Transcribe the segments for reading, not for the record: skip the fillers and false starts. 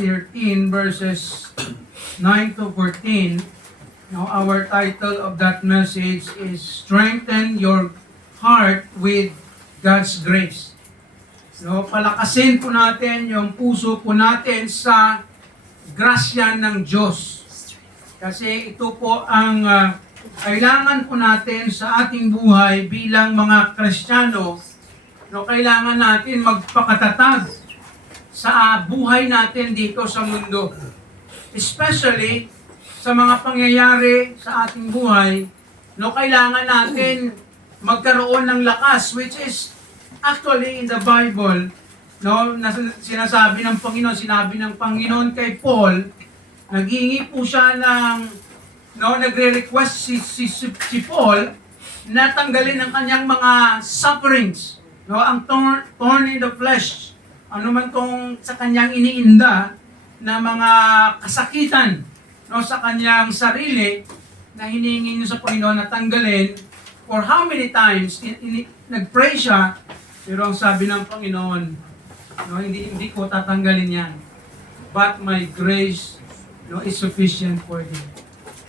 13 verses 9 to 14. Now, our title of that message is Strengthen Your Heart with God's Grace. No, palakasin po natin yung puso po natin sa grasya ng Diyos. Kasi ito po ang kailangan po natin sa ating buhay bilang mga Kristiyano. No, kailangan natin magpakatatag sa buhay natin dito sa mundo. Especially sa mga pangyayari sa ating buhay, no, kailangan natin magkaroon ng lakas, which is actually in the Bible, no, sinasabi ng Panginoon, sinabi ng Panginoon kay Paul, naghingi po siya ng, no, nagre-request si Paul na tanggalin ang kanyang mga sufferings, no, ang thorn in the flesh, ano man tong sa kanyang iniinda na mga kasakitan, no, sa kanyang sarili na hiningi niya sa Panginoon na tanggalin. For how many times nag-pray siya, pero ang sabi ng Panginoon, no, hindi ko tatanggalin yan. But my grace, no, is sufficient for you.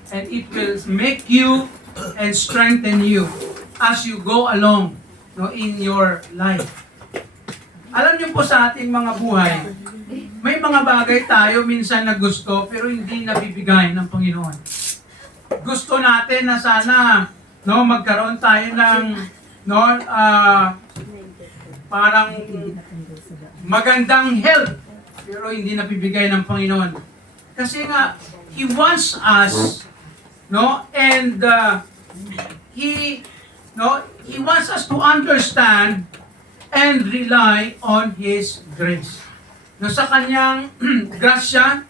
And it will make you and strengthen you as you go along, no, in your life. Alam niyo po sa ating mga buhay, may mga bagay tayo minsan na gusto pero hindi nabibigay ng Panginoon. Gusto natin na sana, no, magkaroon tayo ng, no, parang magandang health pero hindi nabibigay ng Panginoon. Kasi nga He wants us, no, and He wants us to understand and rely on His grace. No, sa kanyang grasya,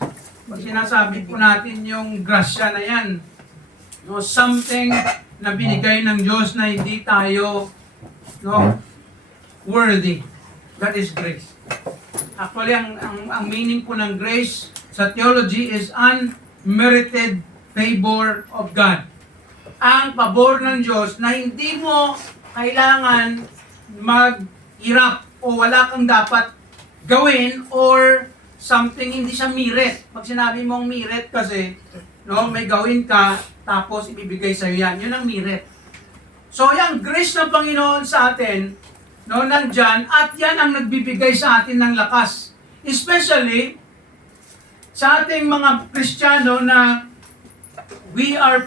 pag sinasabi po natin yung grasya na yan, no, something na binigay ng Diyos na hindi tayo, no, worthy. That is grace. Actually, ang meaning po ng grace sa theology is unmerited favor of God. Ang pabor ng Diyos na hindi mo kailangan maghirap o wala kang dapat gawin or something, hindi siya merit. Pag sinabi mong merit kasi, no, may gawin ka tapos ibibigay sa iyo yan. Yun ang merit. So, yung grace ng Panginoon sa atin, no, nandyan, at yan ang nagbibigay sa atin ng lakas. Especially sa ating mga Kristiyano na we are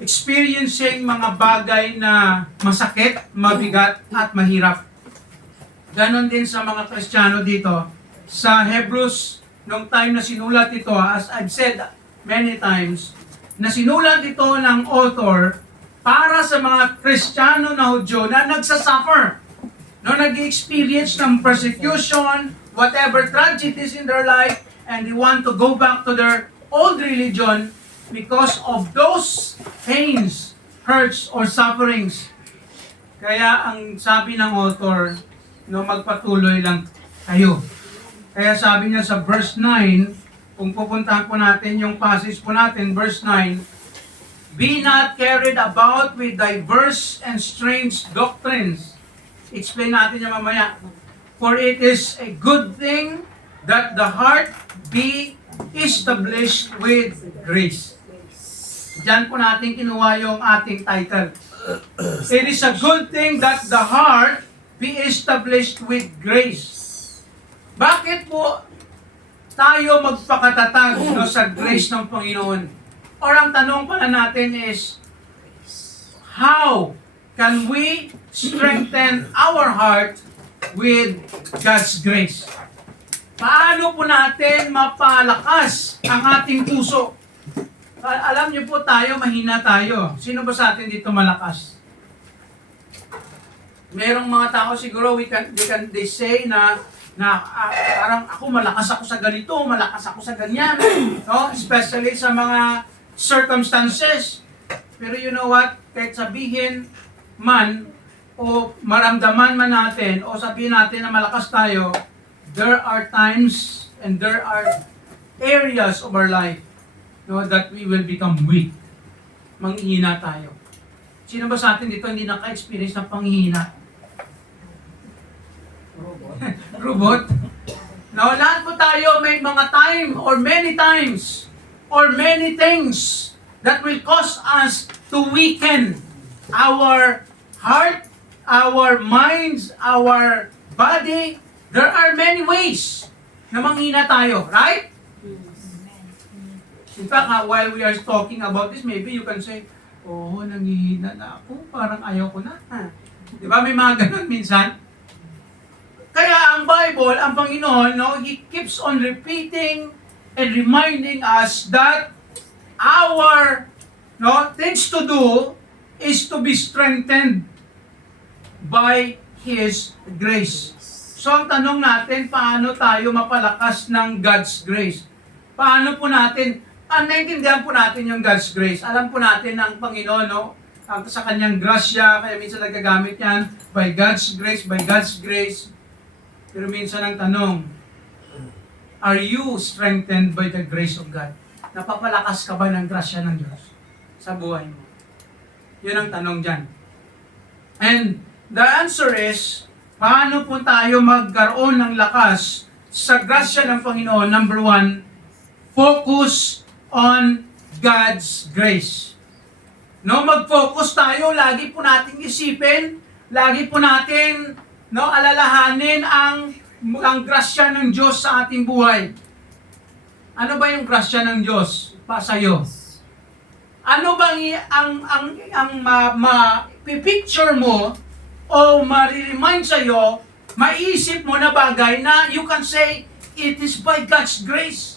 experiencing mga bagay na masakit, mabigat, at mahirap. Ganon din sa mga Kristiyano dito. Sa Hebrews, nung time na sinulat ito, as I've said many times, na sinulat ito ng author para sa mga Kristiyano na Hudyo na nagsasuffer, no, nag-experience ng persecution, whatever tragedies in their life, and they want to go back to their old religion because of those pains, hurts, or sufferings. Kaya ang sabi ng author, no, magpatuloy lang kayo. Kaya sabi niya sa verse 9, kung pupuntahan po natin yung passage po natin, verse 9, be not carried about with diverse and strange doctrines. Explain natin yan mamaya. For it is a good thing that the heart be established with grace. Diyan po natin kinuha yung ating title. It is a good thing that the heart be established with grace. Bakit po tayo magpakatatag, no, sa grace ng Panginoon? Or ang tanong pala natin is, how can we strengthen our heart with God's grace? Paano po natin mapalakas ang ating puso? Alam niyo po tayo, mahina tayo. Sino ba sa atin dito malakas? Merong mga tao siguro, they say na parang ako malakas ako sa ganito, malakas ako sa ganyan, no? Especially sa mga circumstances. Pero you know what? Kahit sabihin man o maramdaman man natin o sabihin natin na malakas tayo, there are times and there are areas of our life, no, that we will become weak. Manghihina tayo. Sino ba sa atin dito hindi naka-experience ng panghihina? Robot? Now, lahat po tayo may mga time or many times or many things that will cause us to weaken our heart, our minds, our body. There are many ways na manghina tayo, right? In fact, while we are talking about this, maybe you can say, oh, nanghihina na ako, parang ayaw ko na. Di ba, may mga ganun minsan? Kaya ang Bible, ang Panginoon, no, He keeps on repeating and reminding us that our things to do is to be strengthened by His grace. So ang tanong natin, paano tayo mapalakas ng God's grace? Paano po natin, naintindihan po natin yung God's grace. Alam po natin ang Panginoon, no, sa kanyang grasya, kaya minsan nagagamit yan, by God's grace, by God's grace. Pero minsan ang tanong, are you strengthened by the grace of God? Napapalakas ka ba ng grasya ng Diyos sa buhay mo? Yun ang tanong dyan. And the answer is, paano po tayo magkaroon ng lakas sa grasya ng Panginoon? Number one, focus on God's grace. No, mag-focus tayo, lagi po nating isipin, lagi po natin alalahanin ang grasya ng Diyos sa ating buhay. Ano ba yung grasya ng Diyos pa sa'yo? Ano bang pipicture mo o ma-remind sa'yo, maisip mo na bagay na you can say, it is by God's grace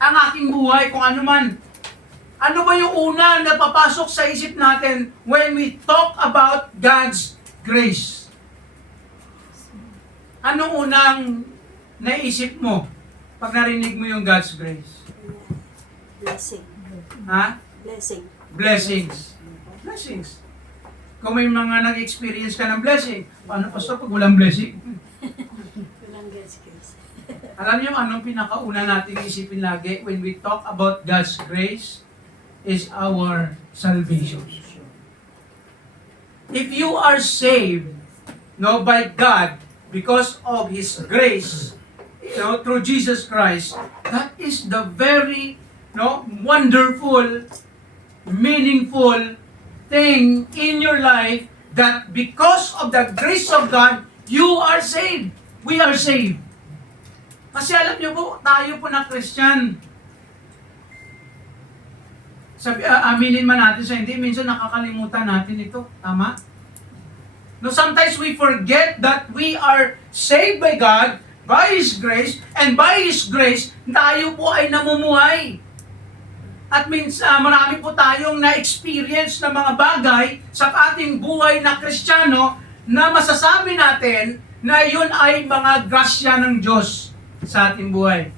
ang aking buhay, kung ano man. Ano ba yung una na papasok sa isip natin when we talk about God's grace? Anong unang naisip mo pag narinig mo yung God's grace? Blessing. Ha? Blessing. Blessings. Blessings. Kung may mga nag-experience ka ng blessing, paano pastor pag walang blessing? Walang God's grace. Alam niyo anong pinakauna nating isipin lagi when we talk about God's grace is our salvation. If you are saved, by God, because of His grace, through Jesus Christ, that is the very, wonderful, meaningful thing in your life, that because of the grace of God, you are saved. We are saved. Kasi alam niyo po, tayo po na Christian. Aminin man natin sa hindi, minsan nakakalimutan natin ito. Tama? No, sometimes we forget that we are saved by God, by His grace, and by His grace, tayo po ay namumuhay. At minsan, marami po tayong na-experience na mga bagay sa ating buhay na Kristiyano na masasabi natin na yun ay mga grasya ng Diyos sa ating buhay.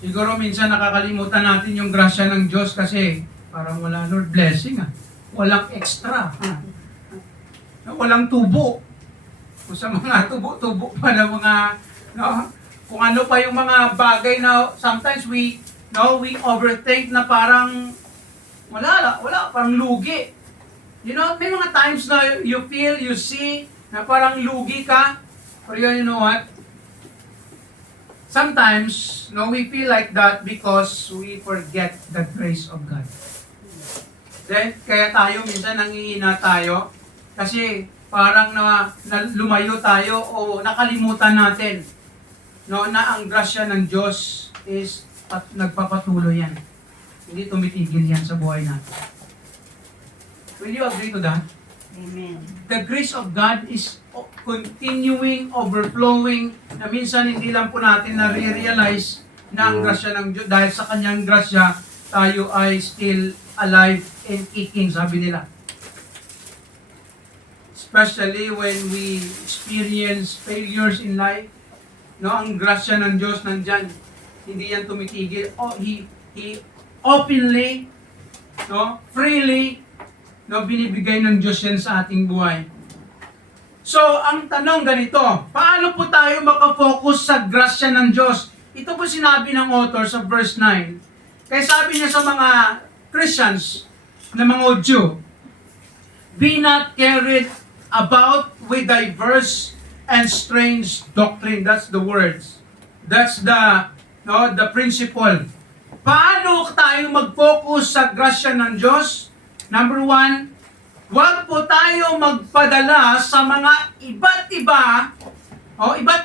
Siguro minsan nakakalimutan natin yung grasya ng Diyos kasi parang wala, Lord, blessing Walang extra. Walang tubo. Kung sa mga tubo-tubo pa na mga, kung ano pa yung mga bagay na sometimes we overthink na parang wala, parang lugi. May mga times na you feel, you see, na parang lugi ka. But you know what? Sometimes, we feel like that because we forget the grace of God. Then, kaya tayo minsan nangihina tayo kasi parang na lumayo tayo o nakalimutan natin na ang grasya ng Diyos is nagpapatuloy yan. Hindi tumitigil yan sa buhay natin. Will you agree to that? Amen. The grace of God is continuing, overflowing, na minsan hindi lang po natin na-realize na ang grasya ng Diyos, dahil sa kanyang grasya, tayo ay still alive and kicking, sabi nila. Especially when we experience failures in life, ang grasya ng Diyos nandyan, hindi yan tumitigil. He openly, freely, binibigay ng Diyos yan sa ating buhay. So, ang tanong ganito, paano po tayo makafocus sa grasya ng Diyos? Ito po sinabi ng author sa verse 9. Kaya sabi niya sa mga Christians, na mga Jew, be not carried about with diverse and strange doctrine. That's the words. That's the principle. Paano tayo mag-focus sa grasya ng Diyos? Number one, huwag po tayo magpadala sa mga iba't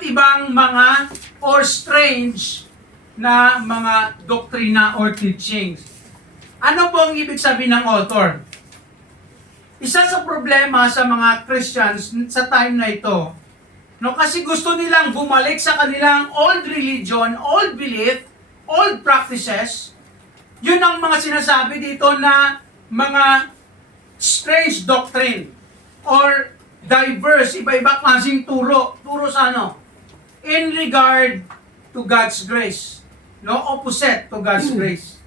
ibang mga or strange na mga doktrina or teachings. Ano po ang ibig sabihin ng author? Isa sa problema sa mga Christians sa time na ito, no, kasi gusto nilang bumalik sa kanilang old religion, old belief, old practices. Yun ang mga sinasabi dito na mga strange doctrine or diverse, iba-iba klaseng turo. Turo sa ano? In regard to God's grace. No, opposite to God's grace.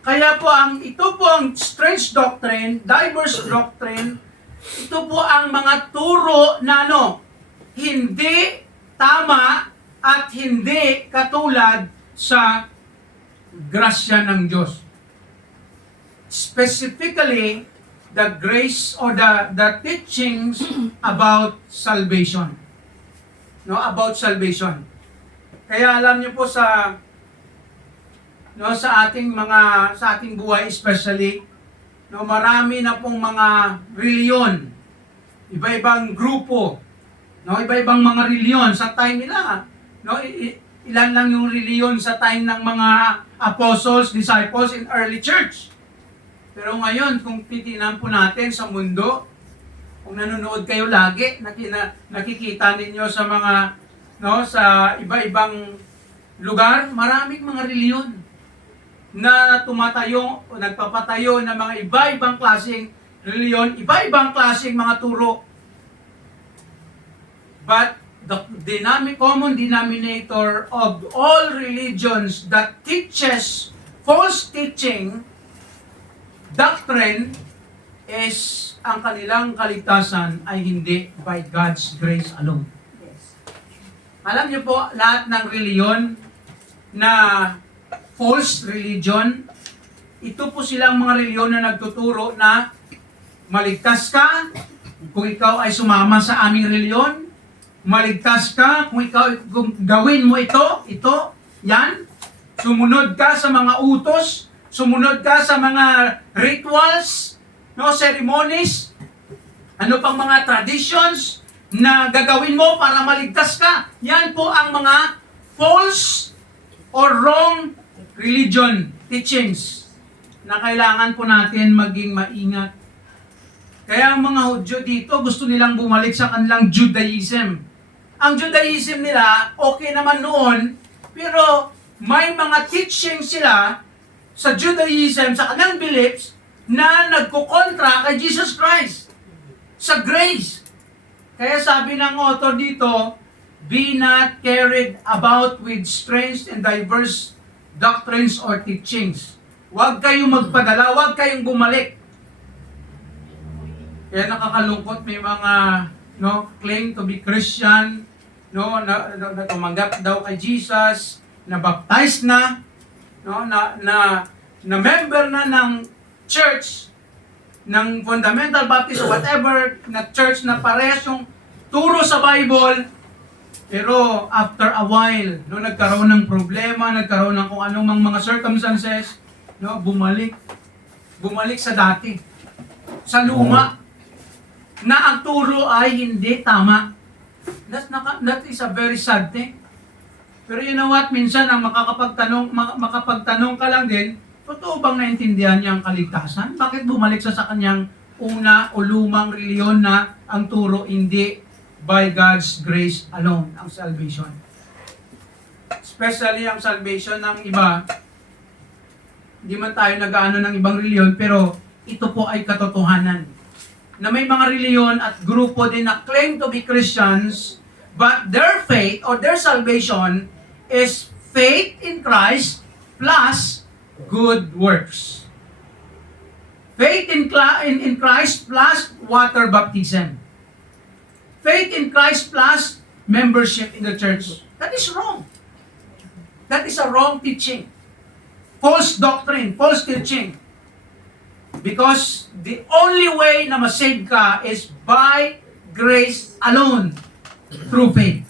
Kaya po ito po ang strange doctrine, diverse doctrine, ito po ang mga turo na hindi tama at hindi katulad sa grasya ng Diyos. Specifically, the grace or the teachings about salvation. No, about salvation. Kaya alam niyo po sa ating buhay especially, marami na pong mga reliyon, iba-ibang grupo, iba-ibang mga reliyon sa time nila. Ilan lang yung reliyon sa time ng mga apostles, disciples in early church. Pero ngayon, kung titinan po natin sa mundo, kung nanonood kayo lagi, nakikita ninyo sa mga sa iba-ibang lugar, maraming mga reliyon na tumatayo o nagpapatayo ng mga iba-ibang klaseng reliyon, iba-ibang klaseng mga turo. But the common denominator of all religions that teaches false teaching, doctrine, is ang kanilang kaligtasan ay hindi by God's grace alone. Yes. Alam niyo po, lahat ng reliyon na false religion, ito po silang mga reliyon na nagtuturo na maligtas ka kung ikaw ay sumama sa aming reliyon, maligtas ka kung gawin mo ito, yan, sumunod ka sa mga utos, sumunod ka sa mga rituals, ceremonies, ano pang mga traditions na gagawin mo para maligtas ka. Yan po ang mga false or wrong religion teachings na kailangan po natin maging maingat. Kaya ang mga Hudyo dito gusto nilang bumalik sa kanilang Judaism. Ang Judaism nila okay naman noon, pero may mga teachings sila sa Judaism, sa kanilang beliefs, na nagkukontra kay Jesus Christ sa grace. Kaya sabi ng author dito, be not carried about with strange and diverse doctrines or teachings. Huwag kayong magpadala, huwag kayong bumalik. Kaya nakakalungkot, may mga claim to be Christian, na tumanggap daw kay Jesus, na baptized na, na member na ng church, ng fundamental baptist, whatever, na church na parehas yung turo sa Bible, pero after a while, nagkaroon ng problema, nagkaroon ng kung anong mga circumstances, bumalik sa dati, sa luma, na ang turo ay hindi tama. That is a very sad thing. Pero you know what, minsan ang makapagtanong ka lang din, totoo bang naintindihan niya ang kaligtasan? Bakit bumalik sa kanyang una o lumang reliyon na ang turo hindi by God's grace alone, ang salvation? Especially ang salvation ng iba, hindi man tayo nag-aano ng ibang reliyon, pero ito po ay katotohanan. Na may mga reliyon at grupo din na claim to be Christians, but their faith or their salvation is faith in Christ plus good works. Faith in Christ plus water baptism. Faith in Christ plus membership in the church. That is wrong. That is a wrong teaching. False doctrine, false teaching. Because the only way na masave ka is by grace alone. through faith.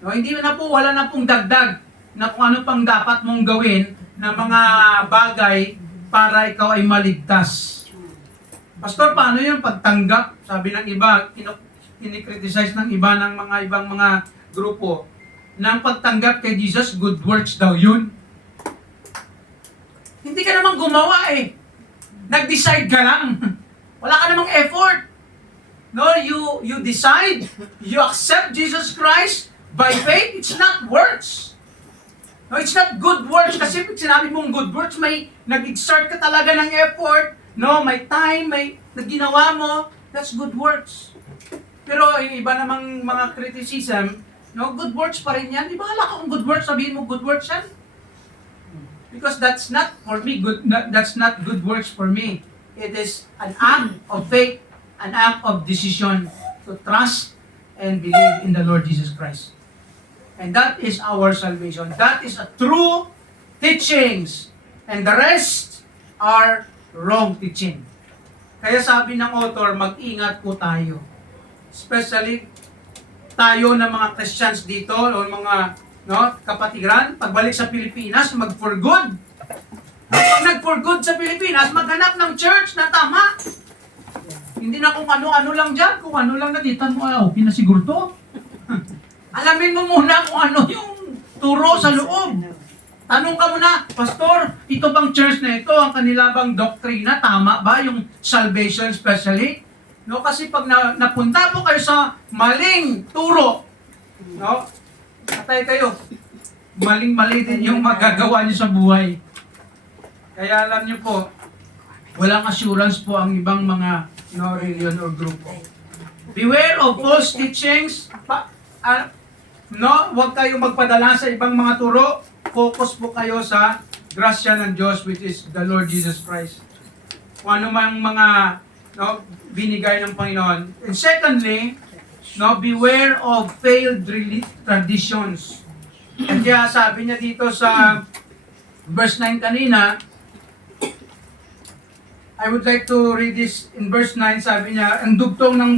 No, hindi na po, wala na pong dagdag na kung ano pang dapat mong gawin na mga bagay para ikaw ay maligtas. Pastor, paano yung pagtanggap? Sabi ng iba, kinikriticize ng iba ng mga ibang mga grupo, na ang pagtanggap kay Jesus, good works daw yun. Hindi ka namang gumawa eh. Nag-decide ka lang. Wala ka namang effort. No, you decide, you accept Jesus Christ by faith. It's not works. No, it's not good works. Kasi pag sinabi mong good works, may nag-exert ka talaga ng effort. No, may time, may ginawa mo. That's good works. Pero yung iba namang mga criticism, no, good works pa rin yan. Di ba hala ka kung good works, sabihin mo good works yan? Because that's not for me that's not good works for me. It is an act of faith, an act of decision to trust and believe in the Lord Jesus Christ. And that is our salvation. That is a true teachings. And the rest are wrong teaching. Kaya sabi ng author, mag-ingat po tayo. Especially tayo na mga Christians dito o mga kapatiran, pagbalik sa Pilipinas, mag-for good. Pag nag-for good sa Pilipinas, maghanap ng church na tama. Hindi na kung ano-ano lang dyan, kung ano lang natitan mo, okay na siguro to. Alamin mo muna kung ano yung turo sa loob. Tanong ka muna, Pastor, ito bang church na ito, ang kanila bang doktrina, tama ba yung salvation especially? No, kasi pag napunta po kayo sa maling turo, no, patay kayo. Maling-mali din yung magagawa niyo sa buhay. Kaya alam niyo po, walang assurance po ang ibang mga religion or grupo. Beware of false teachings. Huwag kayong magpadala sa ibang mga turo. Focus po kayo sa grasya ng Diyos, which is the Lord Jesus Christ. Kung ano mang mga binigay ng Panginoon. And secondly, beware of failed traditions. And kaya sabi niya dito sa verse 9 kanina, I would like to read this in verse 9, sabi niya, ang dugtong ng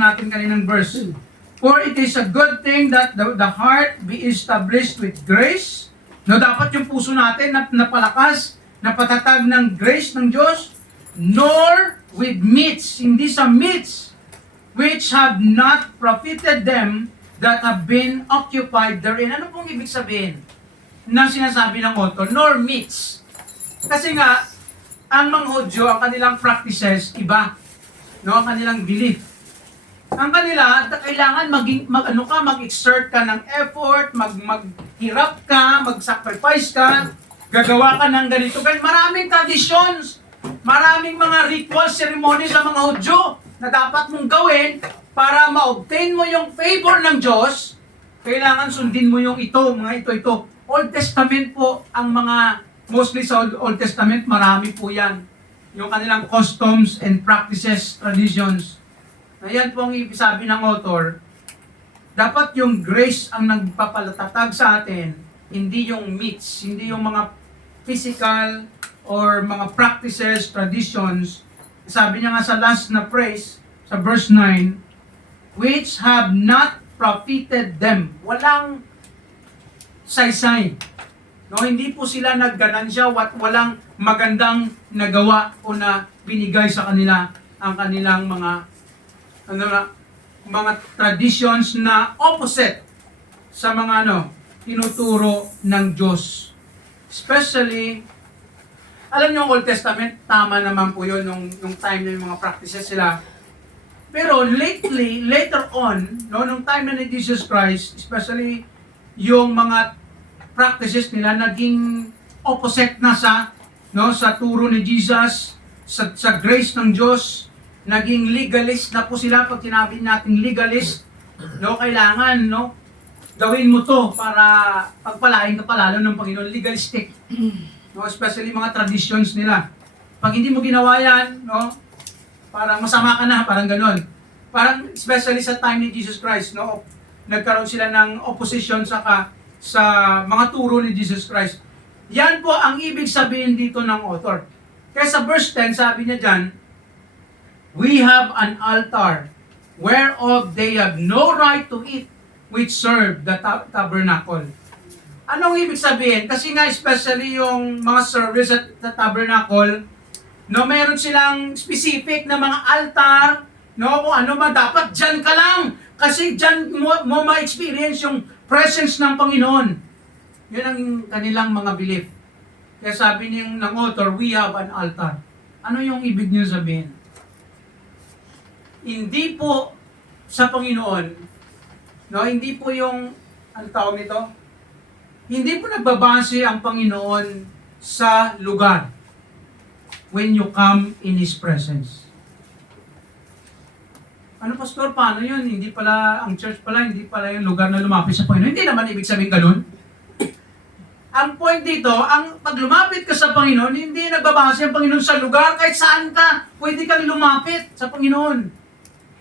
natin kaninang verse. For it is a good thing that the heart be established with grace. No, dapat yung puso natin napalakas, napatatag ng grace ng Diyos, nor with meats, hindi sa meats, which have not profited them that have been occupied therein. Ano pong ibig sabihin ng sinasabi ng author? Nor meats. Kasi nga, ang mga Hudyo, ang kanilang practices, iba. No, ang kanilang belief. Ang kanila, kailangan mag-exert ka ng effort, maghirap ka, mag-sacrifice ka, gagawa ka ng ganito. Kaya maraming traditions, maraming mga ritual ceremonies sa mga Hudyo na dapat mong gawin para ma-obtain mo yung favor ng Diyos. Kailangan sundin mo yung mga ito. Old Testament po, ang mga, mostly sa Old Testament, marami po yan. Yung kanilang customs and practices, traditions. Ayan po ang ibig sabi ng author. Dapat yung grace ang nagpapalatatag sa atin, hindi yung myths, hindi yung mga physical or mga practices, traditions. Sabi niya nga sa last na phrase, sa verse 9, which have not profited them. Walang saysay. No, hindi po sila nagganansya, walang magandang nagawa o na binigay sa kanila ang kanilang mga traditions na opposite sa mga tinuturo ng Diyos. Especially, alam niyo ang Old Testament, tama naman po yun nung time na yung mga practices sila. Pero later on, nung time na ni Jesus Christ, especially yung mga practices nila naging opposite na sa turo ni Jesus, sa grace ng Diyos. Naging legalist na po sila. Pag sinabi natin legalist, kailangan, gawin mo to para pagpalain ka palalo ng Panginoon. Legalistic. Especially mga traditions nila. Pag hindi mo ginawa yan, parang masama ka na, parang ganon. Parang, especially sa time ni Jesus Christ, nagkaroon sila ng opposition sa mga turo ni Jesus Christ. Yan po ang ibig sabihin dito ng author. Kaya sa verse 10, sabi niya dyan, we have an altar whereof they have no right to eat, which serve the tabernacle. Anong ibig sabihin? Kasi nga especially yung mga service at the tabernacle, no, meron silang specific na mga altar, no, kung ano man, dapat dyan ka lang. Kasi dyan mo ma-experience yung presence ng Panginoon. Yun ang kanilang mga belief. Kaya sabi ng author, we have an altar. Ano yung ibig niyo sabihin? Hindi po sa Panginoon, no, hindi po yung, ano tawag nito? Hindi po nagbabase ang Panginoon sa lugar when you come in His presence. Ano, pastor, paano yun? Hindi pala, ang church pala, hindi pala yung lugar na lumapit sa Panginoon. Hindi naman ibig sabihin ganun. Ang point dito, ang pag lumapit ka sa Panginoon, hindi nagbabase ang Panginoon sa lugar, kahit saan ka, pwede kang lumapit sa Panginoon.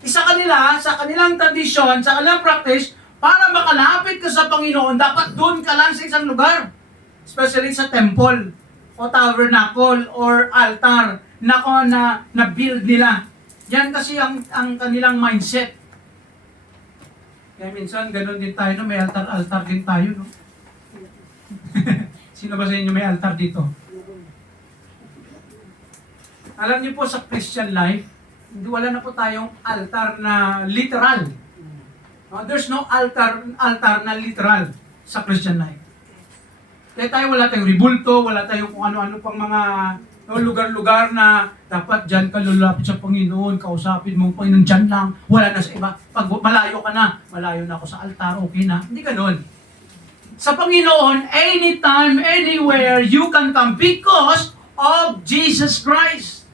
Isa kanila, sa kanilang tradisyon, sa kanilang practice, para makalapit ka sa Panginoon, dapat doon ka lang sa isang lugar. Especially sa temple, o tabernacle, or altar, na build nila. Yan kasi ang kanilang mindset. Kaya minsan, ganun din tayo, no? May altar din tayo, no? Sino ba sa inyo may altar dito? Alam niyo po sa Christian life, wala na po tayong altar na literal. There's no altar na literal sa Christian life. Kaya tayo wala tayong ribulto, wala tayong kung ano-ano pang mga lugar-lugar na dapat dyan ka lulapit sa Panginoon, kausapin mo ang Panginoon dyan lang, wala na sa iba. Pag malayo ka na, malayo na ako sa altar, okay na. Hindi ganun. Sa Panginoon, anytime, anywhere, you can come because of Jesus Christ.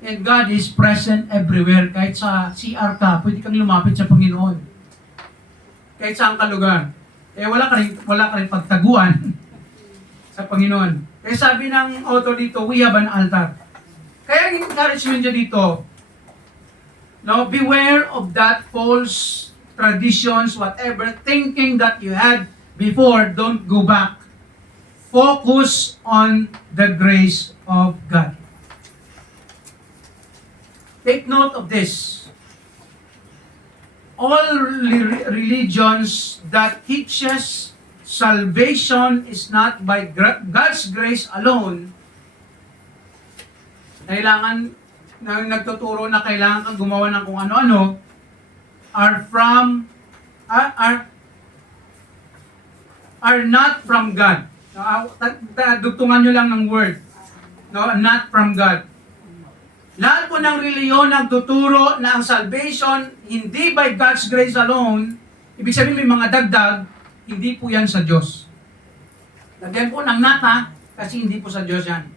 And God is present everywhere. Kahit sa CR ka, pwede kang lumapit sa Panginoon. Kahit saan ka lugar. Eh wala ka rin pagtaguan sa Panginoon. Kaya sabi ng author dito, we have an altar. Kaya ang encouragement niya dito, no, beware of that false traditions, whatever, thinking that you had before, don't go back. Focus on the grace of God. Take note of this. All religions that teaches salvation is not by God's grace alone, kailangan na nagtuturo na kailangan kang gumawa ng kung ano-ano, are not from God. Dugtungan nyo lang ng word. No, not from God. Lahat po ng reliyon nagtuturo na ang salvation hindi by God's grace alone, ibig sabihin may mga dagdag, hindi po yan sa Diyos. Lagyan po ng nata, kasi hindi po sa Diyos yan.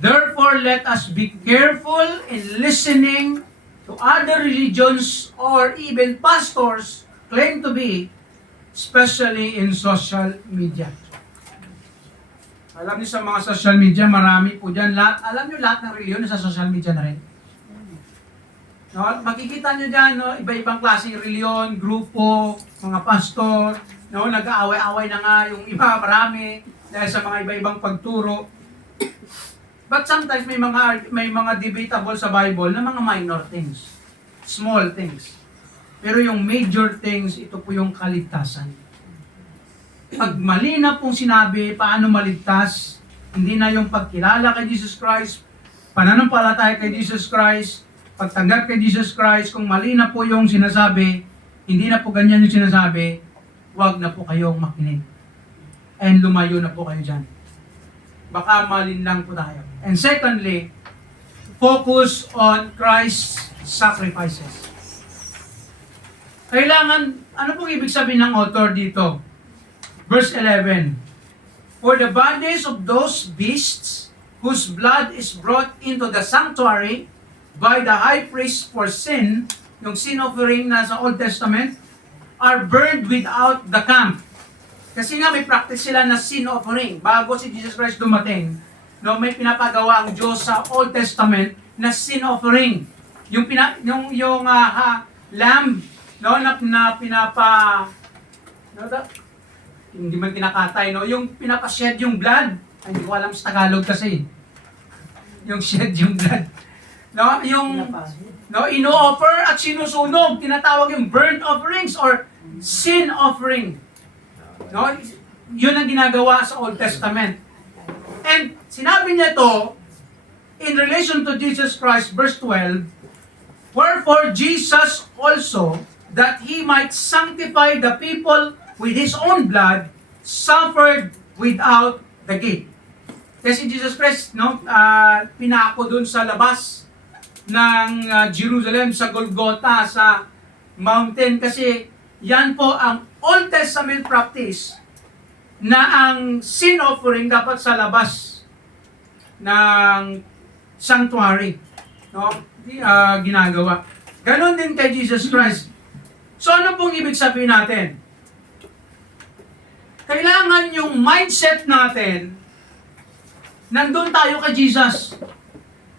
Therefore, let us be careful in listening to other religions or even pastors claim to be, especially in social media. Alam niyo sa mga social media, marami po dyan. Alam niyo lahat ng reliyon nasa social media na rin. No, makikita niyo dyan, no, iba-ibang klaseng reliyon, grupo, mga pastor, no, nag-aaway-aaway na nga yung iba, marami, dahil sa mga iba-ibang pagturo. But sometimes may mga debatable sa Bible na mga minor things, small things. Pero yung major things, ito po yung kaligtasan. Pag mali na pong sinabi, paano maligtas, hindi na yung pagkilala kay Jesus Christ, pananampalataya kay Jesus Christ, pagtanggap kay Jesus Christ, kung mali na po yung sinasabi, hindi na po ganyan yung sinasabi, huwag na po kayong makinig. And lumayo na po kayo dyan. Baka malinlang po tayo. And secondly, focus on Christ's sacrifices. Kailangan, ano pong ibig sabihin ng author dito? Verse 11, for the bodies of those beasts whose blood is brought into the sanctuary by the high priest for sin, yung sin offering na sa Old Testament, are burned without the camp. Kasi nga may practice sila na sin offering. Bago si Jesus Christ dumating, no, may pinapagawa ang Diyos sa Old Testament na sin offering. Yung lamb, no, na pinapa, hindi man kinakatay, no? Yung pinapashed yung blood. Ay, hindi ko alam sa Tagalog kasi. Yung shed yung blood. No, yung ino-offer at sinusunog, tinatawag yung burnt offerings or sin offering. No, yun ang ginagawa sa Old Testament. And sinabi niya to in relation to Jesus Christ, verse 12, wherefore Jesus also, that he might sanctify the people with his own blood, suffered without the gate. Kasi Jesus Christ, no, pinako dun sa labas ng Jerusalem, sa Golgotha, sa mountain. Kasi yan po ang Old Testament practice na ang sin offering dapat sa labas ng sanctuary. No? Ginagawa. Ganon din kay Jesus Christ. So ano pong ibig sabihin natin? Kailangan yung mindset natin, nandun tayo kay Jesus.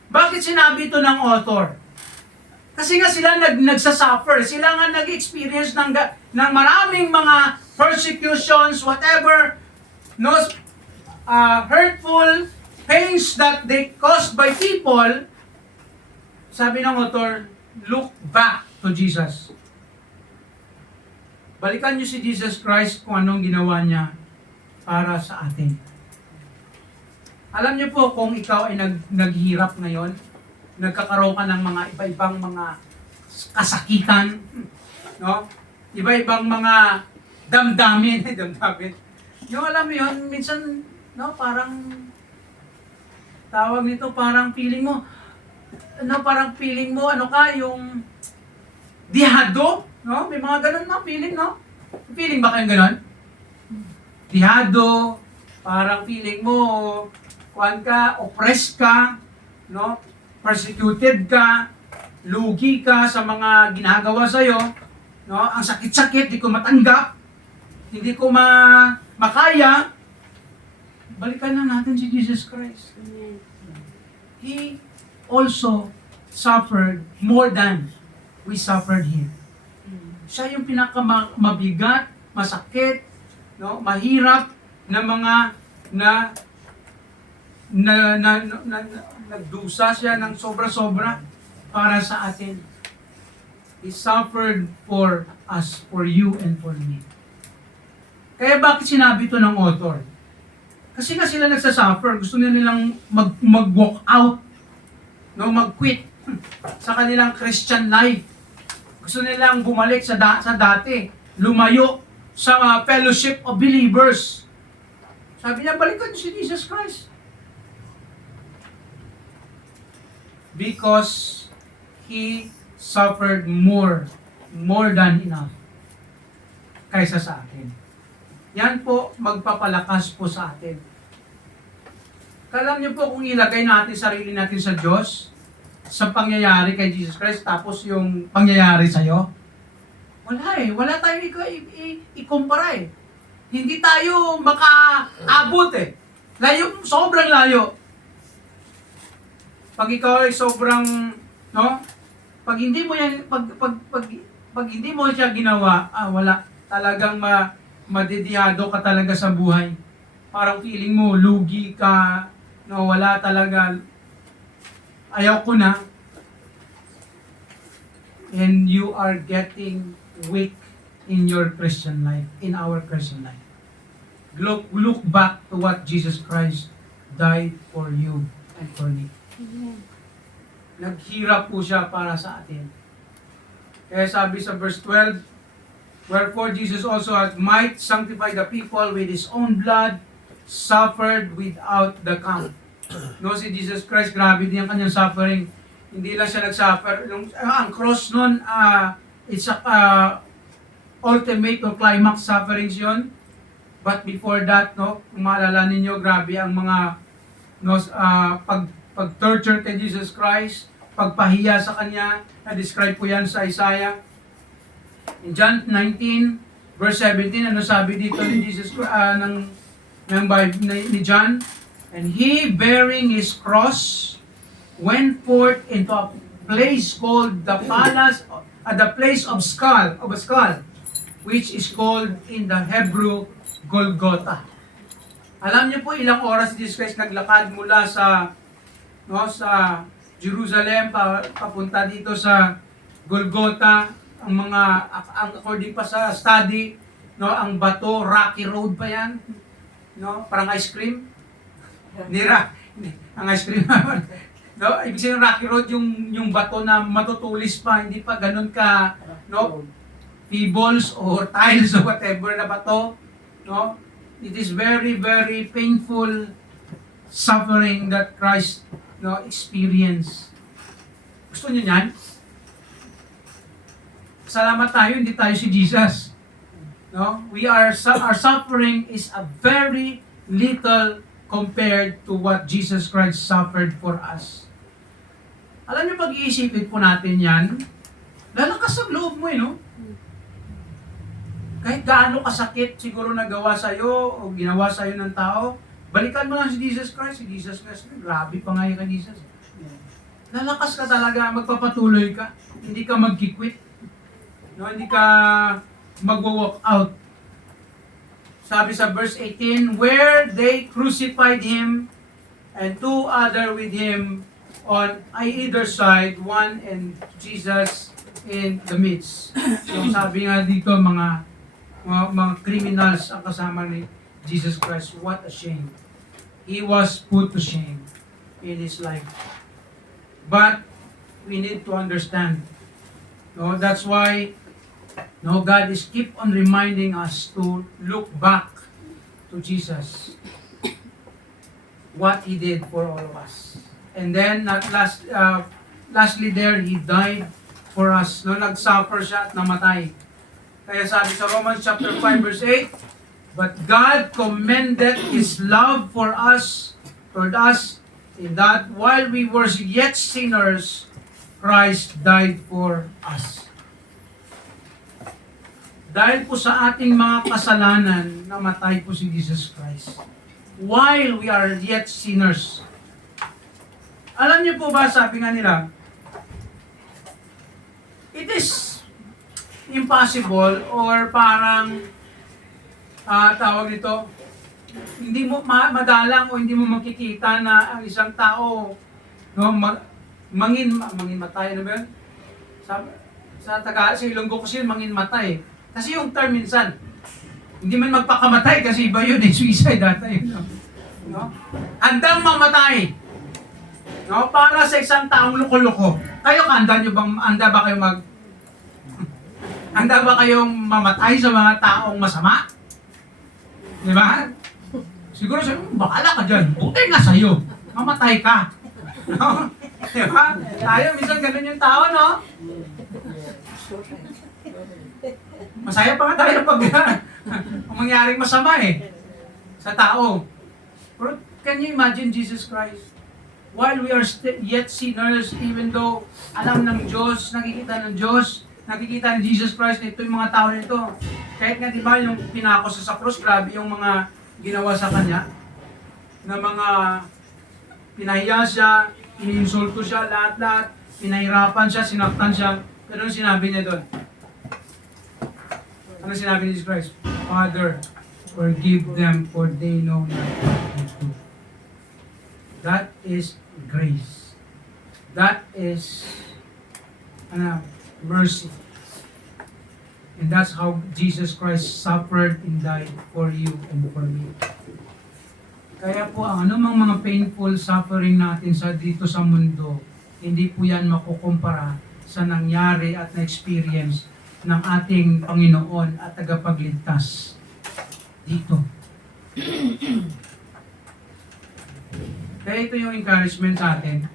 Bakit sinabi ito ng author? Kasi nga sila nagsasuffer. Sila nga nag-experience ng maraming mga persecutions, whatever, no, hurtful pains that they caused by people. Sabi ng author, look back to Jesus. Balikan niyo si Jesus Christ kung anong ginawa niya para sa atin. Alam niyo po kung ikaw ay naghihirap ngayon, nagkakaroon ka ng mga iba-ibang mga kasakitan, no? Iba-ibang mga damdamin, damdamin. Yung alam mo yun, minsan, no, parang tawag nito, parang feeling mo, ano ka, yung dihado, no? May mga ganun na feeling, no? Feeling ba kayong ganun? Dihado, parang feeling mo, kuwan ka, oppressed ka, no? Persecuted ka, lugi ka sa mga ginagawa sa'yo, no? Ang sakit-sakit, di ko matanggap, hindi ko makaya. Balikan na natin si Jesus Christ. Amen. He also suffered more than we suffered here. Siya yung pinakamabigat, masakit, no, mahirap na mga nagdusa siya ng sobra-sobra para sa atin. He suffered for us, for you and for me. Kaya bakit sinabi ito ng author? Kasi nga sila nagsasuffer, gusto nilang mag-walk out, no, mag-quit sa kanilang Christian life. Gusto nilang bumalik sa dati, lumayo sa fellowship of believers. Sabi niya, balikan si Jesus Christ. Because He suffered more than enough kaysa sa atin. Yan po, magpapalakas po sa atin. Alam niyo po kung ilagay natin sarili natin sa Diyos, sa pangyayari kay Jesus Christ, tapos yung pangyayari sa'yo, wala tayong ikumpara eh. Hindi tayo makaabot eh. Layo, sobrang layo. Pag ikaw ay sobrang, no? Pag hindi mo yan, pag hindi mo siya ginawa, wala. Talagang madidiyado ka talaga sa buhay. Parang feeling mo, lugi ka, no? Wala talaga. Ayaw ko na. And you are getting weak in your Christian life, in our Christian life. Look back to what Jesus Christ died for you and for me. Amen. Naghirap po siya para sa atin. Kaya sabi sa verse 12, wherefore Jesus also might sanctify the people with His own blood, suffered without the count. No, si Jesus Christ, grabe din ang kanyang suffering. Hindi lang siya nag-suffer. Ang cross nun, it's a ultimate or climax sufferings yun. But before that, no, kung maalala ninyo, grabe ang mga pag-torture kay Jesus Christ, pagpahiya sa Kanya, na-describe po yan sa Isaiah. In John 19, verse 17, ano sabi dito ni Jesus, ni John? And He, bearing His cross, went forth into a place called the palace, the place of a skull, which is called in the Hebrew, Golgotha. Alam niyo po ilang oras si Jesus Christ naglakad mula sa Jerusalem, papunta dito sa Golgotha, ang according pa sa study, no, ang bato, rocky road pa yan, no, parang ice cream. Ang ice cream, no, ibig sabihin rocky road, yung bato na matutulis pa, hindi pa ganun ka, no, pebbles or tiles or whatever na bato, no. It is very, very painful suffering that Christ, no, experience. Gusto niyo yan? Salamat tayo, hindi tayo si Jesus. No? Our suffering is a very little compared to what Jesus Christ suffered for us. Alam niyo, pag-iisipin po natin yan, lalakas ang loob mo, no? Kahit gaano kasakit siguro nagawa sa'yo o ginawa sa'yo ng tao, balikan mo lang si Jesus Christ. Si Jesus Christ, grabe pa nga yung kay Jesus. Lalakas ka talaga, magpapatuloy ka. Hindi ka magkikwit. No, hindi ka magwo-walk out. Sabi sa verse 18, where they crucified him and two other with him on either side, one and Jesus in the midst. So sabi nga dito, mga criminals ang kasama ni Jesus Christ. What a shame. He was put to shame in his life. But we need to understand. No, that's why God is keep on reminding us to look back to Jesus. What He did for all of us. And then lastly there, He died for us. No, nagsuffer siya at namatay. Kaya sabi sa Romans chapter 5 verse 8, but God commended His love for us, toward us, in that while we were yet sinners, Christ died for us. Dahil po sa ating mga kasalanan, namatay po si Jesus Christ. While we are yet sinners. Alam niyo po ba, sabi nga nila, it is impossible or parang tawag nito, hindi mo madalang o hindi mo makikita na ang isang tao manginmatay, ano ba yun? Sa Ilonggo kasi manginmatay. Kasi yung term minsan, hindi man magpakamatay kasi iba yun, suicide data yun. No? Handang mamatay. No? Para sa isang taong loko-loko. Kayo, handa ba kayong mamatay sa mga taong masama? Di ba? Siguro sabi, bahala ka dyan. Buti nga sa'yo. Mamatay ka. No? Di ba? Tayo, minsan ganun yung tao, no? Masaya pa nga tayo pag mangyaring masama sa tao. Pero can you imagine Jesus Christ? While we are yet sinners, even though alam ng Diyos, nakikita ng Diyos, nakikita ni Jesus Christ na ito yung mga tao nito. Kahit nga diba yung pinako sa krus, grabe yung mga ginawa sa kanya, na mga pinahiya siya, iniinsulto siya, lahat-lahat, pinahirapan siya, sinaktan siya. Pero ano sinabi niya doon? Ano sinabi ni Jesus Christ? Father, forgive them for they know not what they do. That is grace. That is mercy. And that's how Jesus Christ suffered and died for you and for me. Kaya po, ang anumang mga painful suffering natin dito sa mundo, hindi po yan makukumpara sa nangyari at na-experience ng ating Panginoon at tagapagligtas dito. Kaya ito yung encouragement sa atin.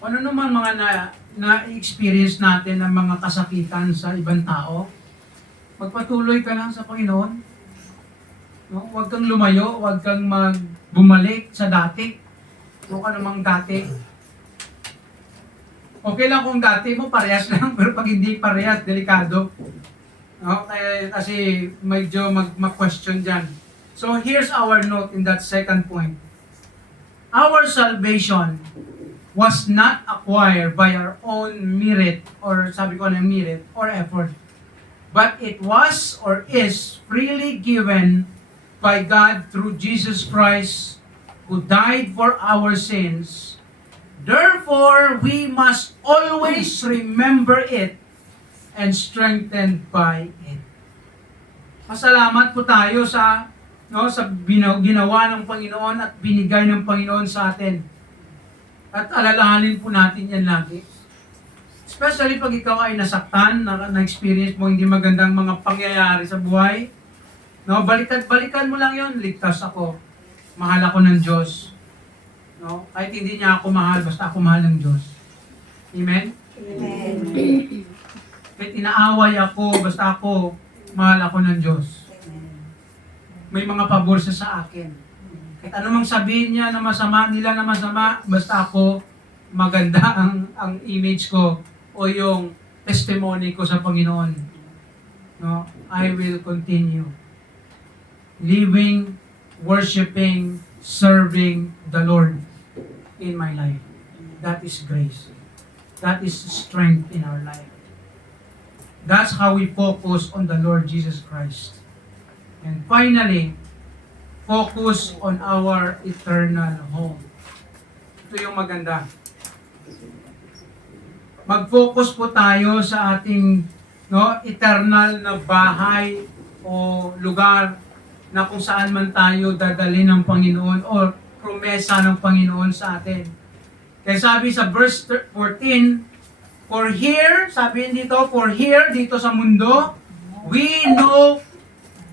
Ano naman mga na-experience natin ng mga kasakitan sa ibang tao, magpatuloy ka lang sa Panginoon. No? Huwag kang lumayo, huwag kang bumalik sa dati. Huwag ka namang dati. Okay lang kung dati mo, parehas lang, pero pag hindi parehas, delikado. No? Kasi medyo mag-question dyan. So here's our note in that second point. Our salvation was not acquired by our own merit, or sabi ko na merit, or effort. But it was or is freely given by God through Jesus Christ, who died for our sins, Therefore, we must always remember it and strengthened by it. Pasalamat po tayo sa ginawa ng Panginoon at binigay ng Panginoon sa atin. At alalahanin po natin yan lagi. Especially pag ikaw ay nasaktan, na-experience mo hindi magandang mga pangyayari sa buhay. No, balikan mo lang yon. Ligtas ako. Mahal ako ng Diyos. No? Kahit hindi niya ako mahal, basta ako mahal ng Diyos. Amen? Amen. Kahit inaaway ako, basta ako mahal ako ng Diyos. May mga pabor siya sa akin. Kahit anumang sabihin niya na masama, nila na masama, basta ako maganda ang image ko o yung testimony ko sa Panginoon. No? I will continue living, worshiping, serving the Lord in my life. That is grace. That is strength in our life. That's how we focus on the Lord Jesus Christ. And finally, focus on our eternal home. Ito yung maganda. Mag-focus po tayo sa ating eternal na bahay o lugar na kung saan man tayo dadalhin ng Panginoon o promesa ng Panginoon sa atin. Kaya sabi sa verse 14, for here, sabihin dito, for here, dito sa mundo, we know,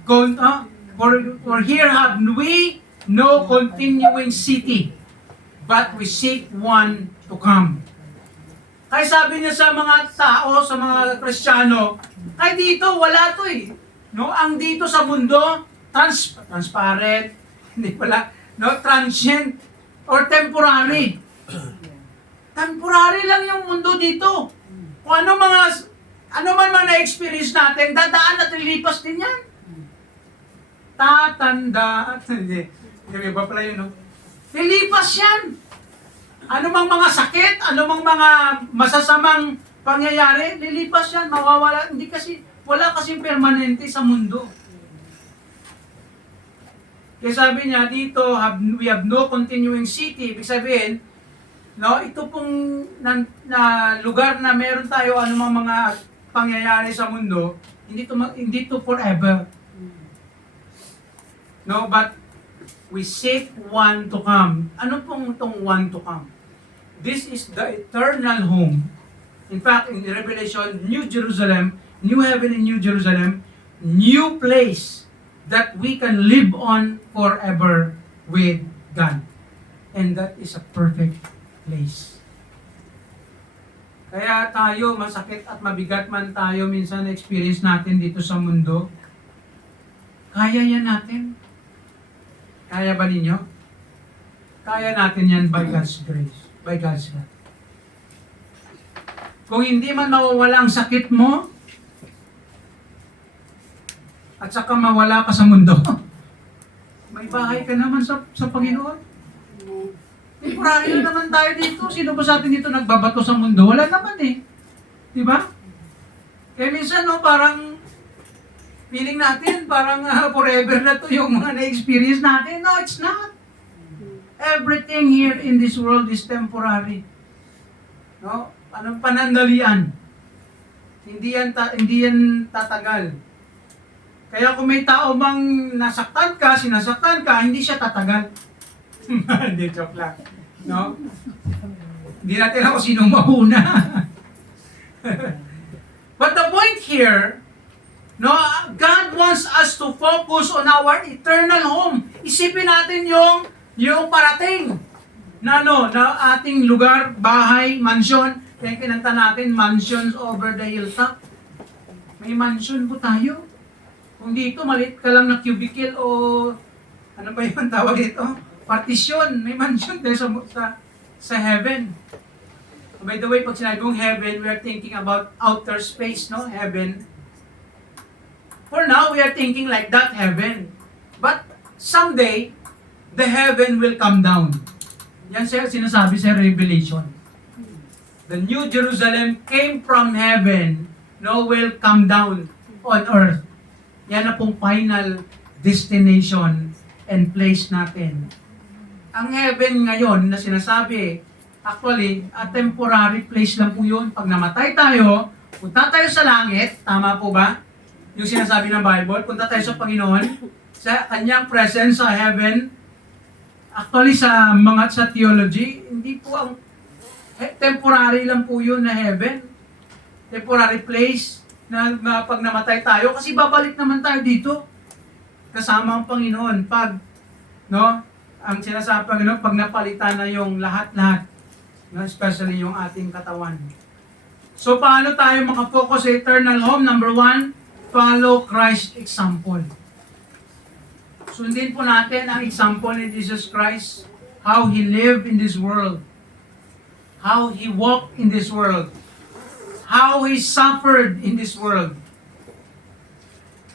for here have we no continuing city, but we seek one to come. Kaya sabi niya sa mga tao, sa mga Kristiyano, ay dito, wala to eh. No? Ang dito sa mundo, transparent, hindi pala, transient, or temporary. Temporary lang yung mundo dito. Kung ano man na-experience natin, dadaan at lilipas din yan. Tatanda, hindi ba pala yun, no? Lilipas yan. Ano mang mga sakit, ano mang mga masasamang pangyayari, lilipas yan, mawawala. Wala kasing permanente sa mundo. Kaya sabi niya, dito, we have no continuing city. Ibig sabihin, ito pong na lugar na meron tayo anumang mga pangyayari sa mundo, hindi to forever. No, but we seek one to come. Ano pong itong one to come? This is the eternal home. In fact, in Revelation, New Jerusalem, New Heaven and New Jerusalem, new place that we can live on forever with God. And that is a perfect place. Kaya tayo, masakit at mabigat man tayo minsan na-experience natin dito sa mundo, kaya yan natin. Kaya ba ninyo? Kaya natin yan by God's grace, by God's love. Kung hindi man mawawala ang sakit mo, at saka mawala ka sa mundo, may bahay ka naman sa Panginoon. Temporary na naman tayo dito. Sino ba sa atin dito nagbabato sa mundo? Wala naman eh. Diba? Kaya minsan, parang feeling natin, parang forever na to yung mga na-experience natin. No, it's not. Everything here in this world is temporary. No? Anong panandalian? Hindi yan tatagal. Kaya kung may tao bang nasaktan ka, sinasaktan ka, hindi siya tatagal. Hindi, joke lang. No? Hindi natin ako sino mauna. But the point here, God wants us to focus on our eternal home. Isipin natin yung parating na ating lugar, bahay, mansion. Kaya kinanta natin, mansions over the hilltop. May mansion po tayo. Kung dito, maliit ka lang na cubicle o ano ba yung tawag dito? Partition. May mansion tayo sa heaven. By the way, pag sinabi mong heaven, we are thinking about outer space, no? Heaven. For now, we are thinking like that heaven. But someday, the heaven will come down. Yan sinasabi sa Revelation. The New Jerusalem came from heaven, will come down on earth. Yan na pong final destination and place natin. Ang heaven ngayon na sinasabi, Actually, a temporary place lang po yun. Pag namatay tayo, punta tayo sa langit, tama po ba? Yung sinasabi ng Bible, punta tayo sa Panginoon, sa kanyang presence sa heaven. Actually, sa theology, hindi po ang temporary lang po yun na heaven. Temporary place na pag namatay tayo, kasi babalik naman tayo dito kasama ang Panginoon. Pag, no, ang sinasabi ng Panginoon, pag napalitan na yung lahat-lahat, no, especially yung ating katawan. So, paano tayo makafocus sa eternal home? Number 1, follow Christ's example. Sundin po natin ang example ni Jesus Christ, how He lived in this world, how He walked in this world, how He suffered in this world.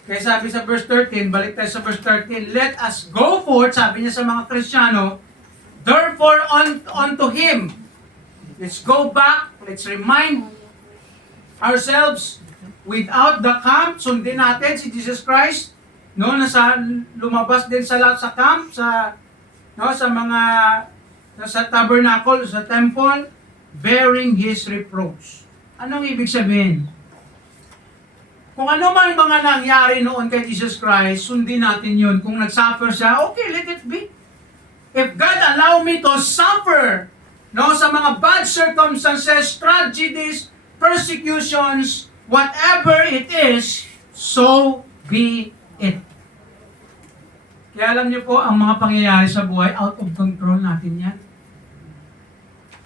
Kaya sabi sa verse 13, balik tayo sa verse 13, let us go forth, sabi niya sa mga Kristiyano, therefore unto Him. Let's go back, let's remind ourselves, without the camp, sundin natin si Jesus Christ, no, lumabas din sa camp, sa mga, sa tabernacle, sa temple, bearing His reproach. Anong ibig sabihin? Kung ano man mga nangyari noon kay Jesus Christ, sundin natin yun. Kung nag-suffer siya, okay, let it be. If God allow me to suffer, no, sa mga bad circumstances, tragedies, persecutions, whatever it is, so be it. Kaya alam niyo po, ang mga pangyayari sa buhay, out of control natin yan.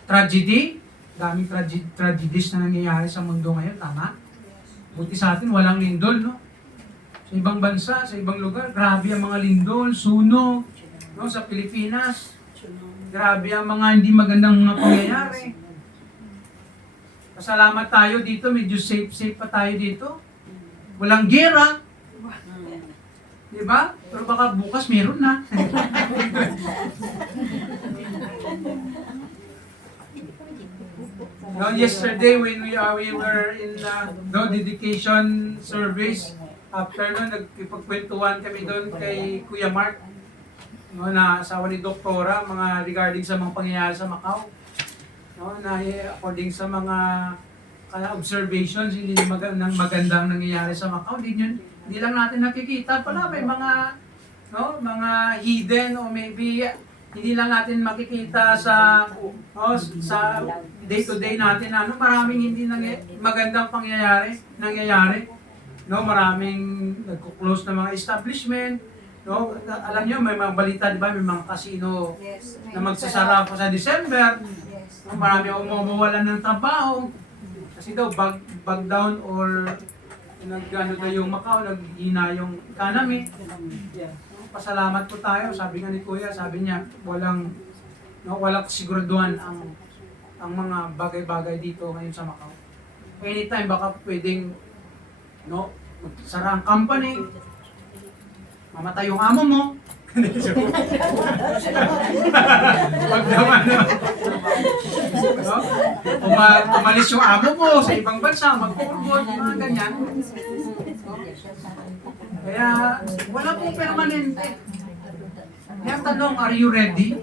Tragedy, daming tragedies na nangyayari sa mundo ngayon, tama? Buti sa atin, walang lindol, no? Sa ibang bansa, sa ibang lugar, grabe ang mga lindol, sunog, no? Sa Pilipinas, grabe ang mga hindi magandang mga pangyayari. Pasalamat tayo dito, medyo safe pa tayo dito. Walang gera. Diba? Pero baka bukas meron na. No, yesterday when we were in the dedication service, after nun, nagkipagkwentuhan kami doon kay Kuya Mark, no, na asawa ni Doktora, mga regarding sa mga pangyayari sa Macau. No, na according sa mga observations, hindi magandang nangyayari sa Macau. Hindi lang natin nakikita pala, may mga hidden o maybe hindi lang natin makikita sa day-to-day natin, maraming hindi magandang nangyayari. No, maraming nagko-close na mga establishment. No, alam niyo may mga balita, di ba, may mga casino na magsasara pa sa December. No, marami ang mawawalan ng trabaho. Kasi daw bag down or nagano daw yung Macau, naghihina yung economy. Pasalamat po tayo, sabi nga ni Kuya, sabi niya, walang siguraduhan ang mga bagay-bagay dito ngayon sa Macau. Anytime baka pwedeng magsara ang company, mamatay yung amo mo. Wag naman, umalis yung amo mo sa ibang bansa, mag-forward, mga ganyan. Kaya, wala pong permanente. Kaya tanong, are you ready?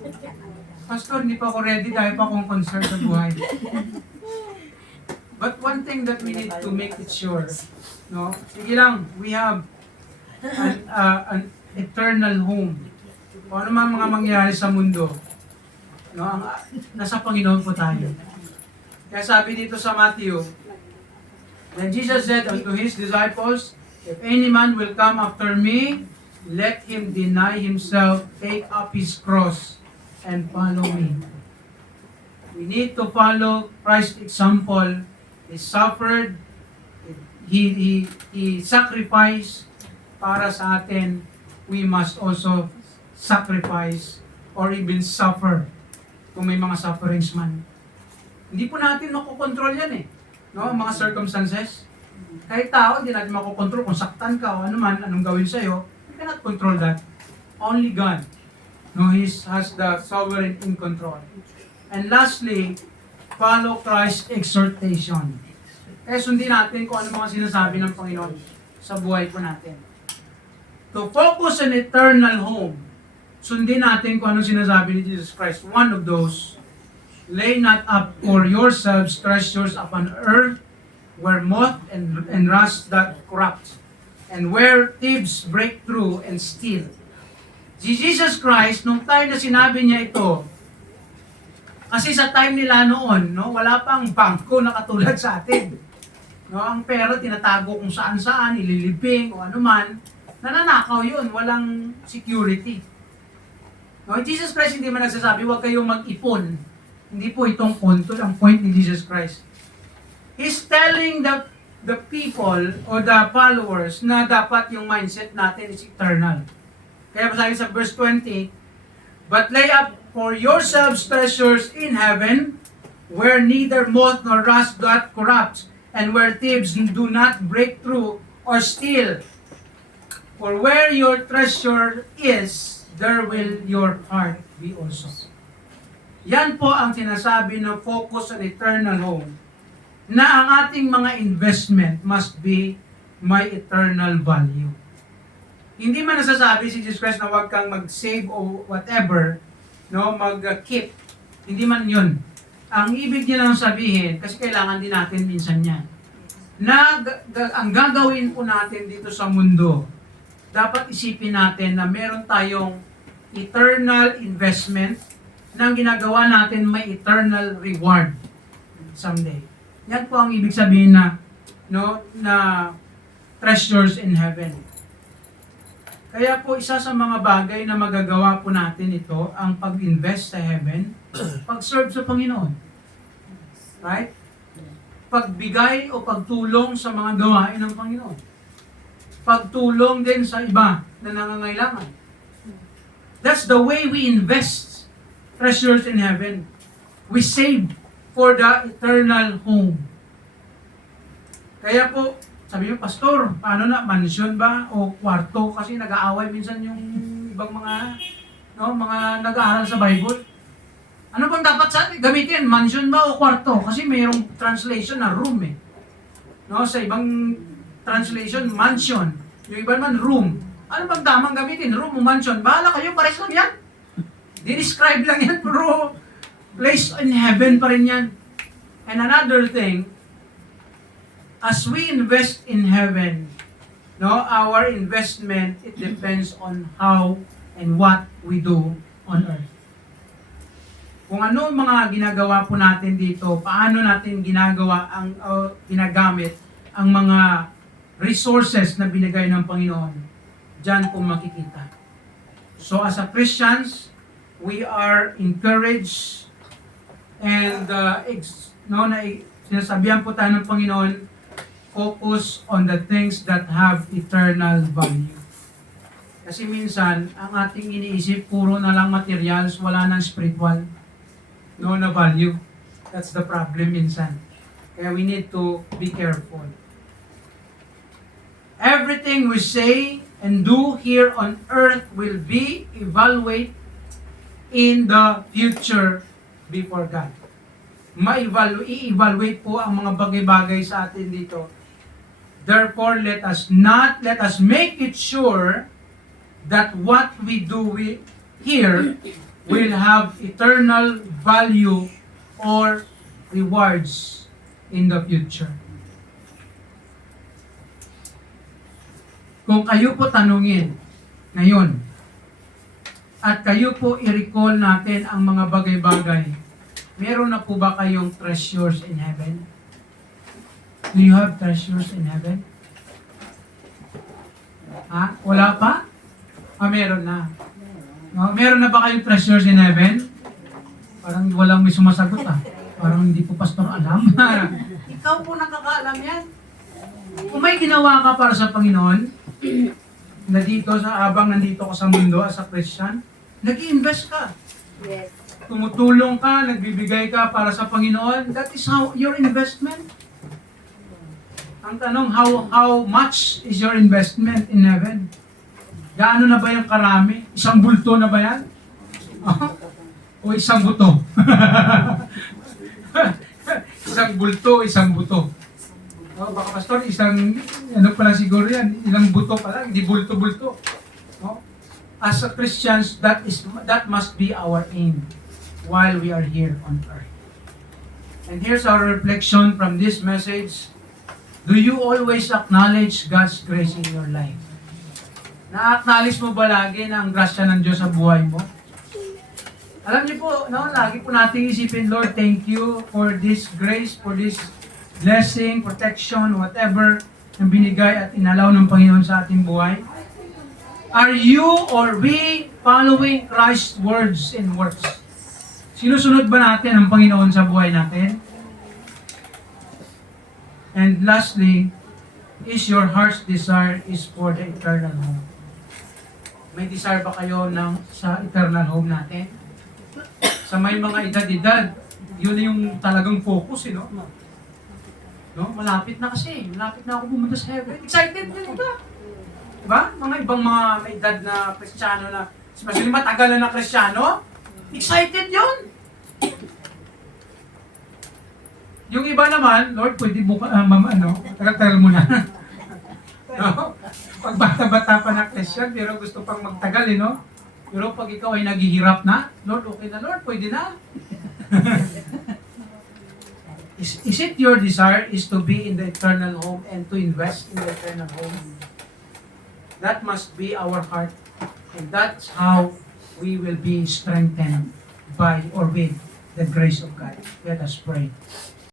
Pastor, hindi pa ako ready dahil pa akong concerned sa buhay. But one thing that we need to make it sure, no? Sige lang, we have an eternal home. Kung ano man mga mangyayari sa mundo, no? Nasa Panginoon po tayo. Kaya sabi dito sa Matthew, then Jesus said unto His disciples, if any man will come after me, let him deny himself, take up his cross, and follow me. We need to follow Christ's example. He suffered, He sacrificed para sa atin. We must also sacrifice or even suffer kung may mga sufferings man. Hindi po natin makokontrol yan eh. No? Mga circumstances. Kahit tao, hindi natin makokontrol kung saktan ka o ano man, anong gawin sa'yo. You cannot control that. Only God. No, He has the sovereign in control. And lastly, follow Christ's exhortation. Kaya sundin natin kung ano mga sinasabi ng Panginoon sa buhay po natin. To focus on eternal home, sundin natin kung ano sinasabi ni Jesus Christ. One of those, Lay not up for yourselves treasures upon earth, where moth and rust doth corrupt, and where thieves break through and steal. Si Jesus Christ, nung time na sinabi niya ito, kasi sa time nila noon, no, wala pang bangko na katulad sa atin. No, ang pera tinatago kung saan-saan, ililibing o ano man, nananakaw yun, walang security. No, Jesus Christ hindi man nagsasabi, huwag kayong mag-ipon. Hindi po itong punto, ang point ni Jesus Christ. He's telling the people or the followers na dapat yung mindset natin is eternal. Kaya sabi sa verse 20, but lay up for yourselves treasures in heaven, where neither moth nor rust doth corrupt, and where thieves do not break through or steal. For where your treasure is, there will your heart be also. Yan po ang sinasabi ng focus on eternal home, na ang ating mga investment must be my eternal value. Hindi man nasasabi si Jesus Christ na huwag kang mag-save o whatever, no, mag-keep. Hindi man yun. Ang ibig niya lang sabihin, kasi kailangan din natin minsan yan, na ang gagawin po natin dito sa mundo, dapat isipin natin na meron tayong eternal investment na ang ginagawa natin may eternal reward someday. Yan po ang ibig sabihin na, no, na treasures in heaven. Kaya po isa sa mga bagay na magagawa po natin ito, ang pag-invest sa heaven, pag-serve sa Panginoon. Right? Pagbigay o pagtulong sa mga gawain ng Panginoon. Pagtulong din sa iba na nangangailangan. That's the way we invest treasures in heaven. We save for the eternal home. Kaya po, sabi niyo, Pastor, paano na, mansion ba o kwarto? Kasi nag-aaway minsan yung ibang mga, no, mga nag-aaral sa Bible. Ano bang dapat sa gamitin? Mansion ba o kwarto? Kasi mayroong translation na room eh. No, sa ibang translation, mansion. Yung iba naman, room. Ano bang tamang gamitin? Room o mansion? Bahala kayo, pares lang yan. Di-describe lang yan, pero place in heaven pa rin yan. And another thing, as we invest in heaven, no, our investment, it depends on how and what we do on earth. Kung ano mga ginagawa po natin dito, paano natin ginagawa ang ginagamit ang mga resources na binigay ng Panginoon, diyan po makikita. So as a Christians, we are encouraged and sinasabihan po tayo ng Panginoon, focus on the things that have eternal value. Kasi minsan, ang ating iniisip, puro na lang materials, wala nang spiritual, no na value. That's the problem minsan. Kaya we need to be careful. Everything we say and do here on earth will be evaluated in the future before God. I-evaluate po ang mga bagay-bagay sa atin dito. Therefore, let us make it sure that what we do here will have eternal value or rewards in the future. Kung kayo po tanungin ngayon, at kayo po i-recall natin ang mga bagay-bagay, meron na po ba kayong treasures in heaven? Do you have treasures in heaven? Ha? Wala pa? Meron na. No? Meron na ba kayong treasures in heaven? Parang walang may sumasagot Parang hindi po pastor alam. Ikaw po nakakaalam yan. Kung may ginawa ka para sa Panginoon, na dito habang nandito ka sa mundo as a Christian, nag-i-invest ka. Yes. Tumutulong ka, nagbibigay ka para sa Panginoon, that is how your investment. Ang tanong, how much is your investment in heaven? Gaano na ba yung karami? Isang bulto na ba yan? O isang buto? Isang bulto, isang buto. Baka pastor, ano pala siguro yan, ilang buto pala, hindi bulto-bulto. As a Christians, that must be our aim while we are here on earth. And here's our reflection from this message. Do you always acknowledge God's grace in your life? Na-acknowledge mo ba lagi na ang grasya ng Diyos sa buhay mo? Alam niyo po, no, lagi po nating isipin, Lord, thank you for this grace, for this blessing, protection, whatever na binigay at inalaw ng Panginoon sa ating buhay. Are you or we following Christ's words and works? Sinusunod ba natin ang Panginoon sa buhay natin? And lastly, is your heart's desire is for the eternal home? May desire ba kayo sa eternal home natin? Sa may mga edad-edad, yun na yung talagang focus, no? Malapit na kasi. Malapit na ako pumunta sa heaven. Excited din ba? Diba? Mga ibang mga may edad na Kristiyano na, especially matagal na Kristiyano, excited yun. Yung iba naman, Lord, pwede mo, tagal-tagal mo na. No? Pag bata-bata pa na Christian, pero gusto pang magtagal, no? Pero pag ikaw ay naghihirap na, Lord, okay na, Lord, pwede na. Is it your desire is to be in the eternal home and to invest in the eternal home? That must be our heart. And that's how we will be strengthened by or with the grace of God. Let us pray.